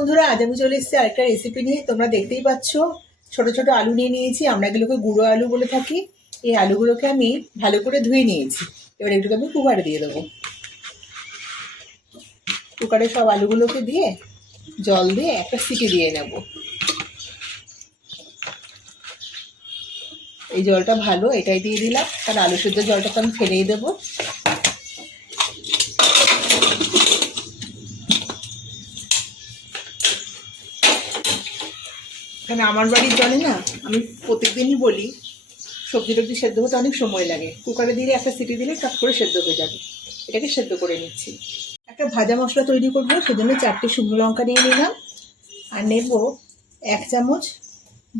বন্ধুরা, আজ আমি চলে এসেছি আরেকটা রেসিপি নিয়ে। তোমরা দেখতেই পাচ্ছ, ছোট ছোট আলু নিয়ে নিয়েছি। আমরা এগুলোকে গুঁড়ো আলু বলে থাকি। এই আলুগুলোকে আমি ভালো করে ধুয়ে নিয়েছি। এবার এগুলোকে আমি কুকারে দিয়ে দেবো। কুকারে সব আলুগুলোকে দিয়ে জল দিয়ে একটা সিটি দিয়ে নেব। এই জলটা ভালো, এটাই দিয়ে দিলাম। কারণ আলু সেদ্ধ জলটা তো আমি ফেলেই দেবো। কারণ আমার বাড়ির জলে না? আমি প্রত্যেকদিনই বলি, সবজি টবজি সেদ্ধ হতে অনেক সময় লাগে। কুকারে দিলে, একটা সিটি দিলে টপ করে সেদ্ধ হয়ে যাবে। এটাকে সেদ্ধ করে নিচ্ছি। একটা ভাজা মশলা তৈরি করব, সেজন্য চারটে শুকনো লঙ্কা নিয়ে নিলাম। আর নেব এক চামচ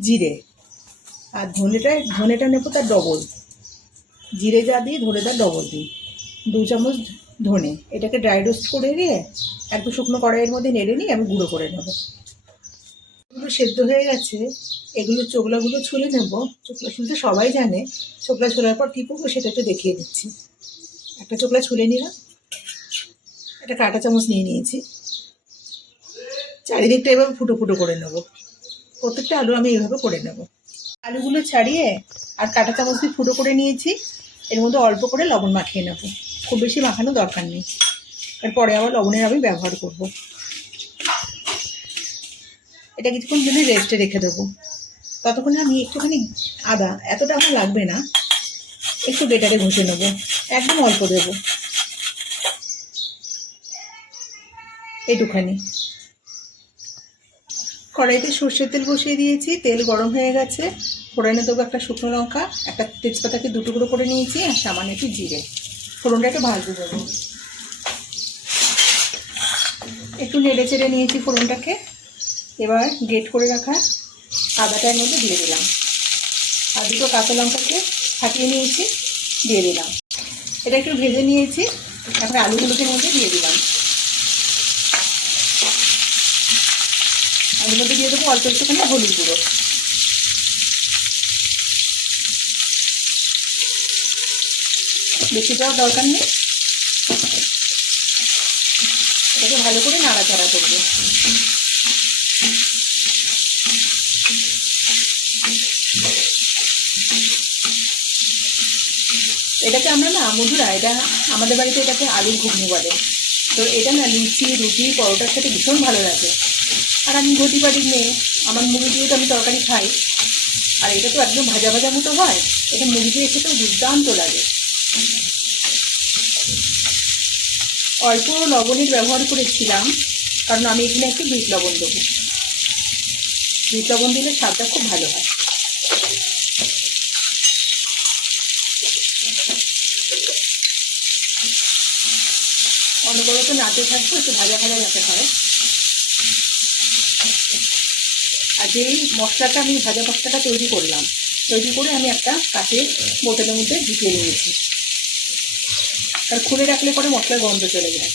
জিরে। আর ধনেটা ধনেটা নেব তার ডবল। জিরে যা দিই, ধনে তার ডবল দিই। দু চামচ ধনে। এটাকে ড্রাই রোস্ট করে দিয়ে একটু শুকনো কড়াইয়ের মধ্যে নেড়ে নিয়ে আমি গুঁড়ো করে নেব। এগুলো সেদ্ধ হয়ে গেছে, এগুলো চোগলাগুলো ছুলে নেব। চোখলা ছুলতে সবাই জানে চোখলা ছোলার পর কী করব সেটা একটু দেখিয়ে দিচ্ছি। একটা চোখলা ছুলে নিলাম, একটা কাঁটা চামচ নিয়ে নিয়েছি। চারিদিকটা এভাবে ফুটো ফুটো করে নেব। প্রত্যেকটা আলু আমি এইভাবে করে নেব। আলুগুলো ছাড়িয়ে আর কাঁটা চামচ দিয়ে ফুটো করে নিয়েছি, এর মধ্যে অল্প করে লবণ মাখিয়ে নেব। খুব বেশি মাখানো দরকার নেই। এরপরে আবার লবণের আমি ব্যবহার করব। এটা কিছুক্ষণ জন্য রেস্টে রেখে দেবো। ততক্ষণে আমি একটুখানি আদা, এতটা আমার লাগবে না, একটু বেটারে ঘষে নেব। একদম অল্প দেবো। এইটুখানি। কড়াইতে সর্ষের তেল বসিয়ে দিয়েছি, তেল গরম হয়ে গেছে। ফোড়নে দেবো একটা শুকনো লঙ্কা, একটা তেজপাতাকে টুকরো করে নিয়েছি, আর সামান্য একটু জিরে। ফোড়নটা একটু ভাজতে দেবো। একটু নেড়ে চেড়ে নিয়েছি ফোড়নটাকে। এবার গ্রেট করে রাখা আদাটার মধ্যে দিয়ে দিলাম। আর দুটো কাঁচা লঙ্কাকে ফাটিয়ে নিয়েছি, দিয়ে দিলাম। এটা একটু ভেজে নিয়েছি, এখন আলুগুলোকে মধ্যে দিয়ে দিলাম। আলুর মধ্যে দিয়ে দেবো অল্প একটুখানি হলুদ গুঁড়ো। বেশি দেওয়ার দরকার নেই। এটাকে ভালো করে নাড়াচাড়া করব। এটাকে আমরা না মধুরা এটা আমাদের বাড়িতে এটাকে আলুর ঘুগনি বলে। তো এটা না লুচি, রুটি, পরোটার সাথে ভীষণ ভালো লাগে। আর আমি ঘটি বাড়ির মেয়ে, আমার মুড়ি দিয়ে তো আমি তরকারি খাই। আর এটা তো একদম ভাজা ভাজা মতো হয়, এটা মুড়ি দিয়ে খেতেও দুর্দান্ত লাগে। অল্প লবণের ব্যবহার করেছিলাম, কারণ আমি এখানে একটু বিট লবণ দেবো। বিট লবণ দিলে স্বাদটা খুব ভালো হয়। অনবরত নাড়তে থাকব একটু ভাজা ভাজা যাতে হয় আর যেই মশলাটা আমি, ভাজা মশলাটা তৈরি করলাম, তৈরি করে আমি একটা কাঠের বোতলের মধ্যে ঢুকিয়ে নিয়েছি। আর খুলে রাখলে পরে মশলার গন্ধ চলে যায়।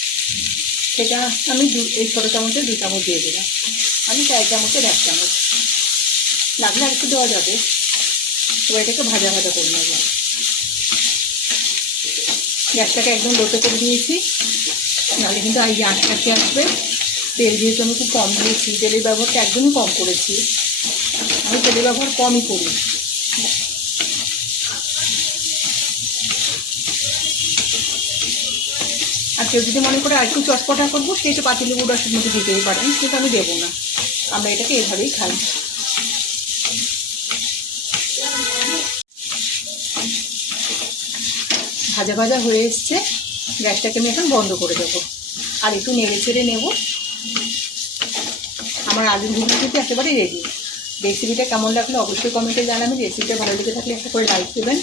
সেটা আমি দু, এই ছোটো চামচে দু চামচ দিয়ে দিলাম। আমি চার চামচের এক চামচ। লাগলে আর একটু দেওয়া যাবে। এবার এটাকে ভাজা ভাজা করে নেব। গ্যাসটাকে একদম লোতে করে দিয়েছি নাহলে কিন্তু এই আটকাতে আসবে। তেল যেহেতু আমি খুব কম দিয়েছি, তেলের ব্যবহারটা একদমই কম করেছি। আমি তেলের ব্যবহার কমই করি। আর কেউ যদি মনে করে আর একটু চটপটা করব, সেই তো পাতিলেবু রসের মধ্যে দিতেই পারেন, সেটা আমি দেবো না। আমরা এটাকে এভাবেই খাই। ভাজা ভাজা হয়ে এসছে। গ্যাসটাকে আমি এখন বন্ধ করে দেবো। আর একটু নেড়ে ছেড়ে নেব। আমার আলুর ঘুগনি কিন্তু একেবারে রেডি রেসিপিটা কেমন লাগল অবশ্যই কমেন্টে জানাবেন। রেসিপিটা ভালো লেগে থাকলে একটা করে লাইক দেবেন।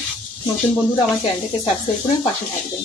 নতুন বন্ধুরা আমার চ্যানেলটাকে সাবস্ক্রাইব করে পাশে থাকবেন।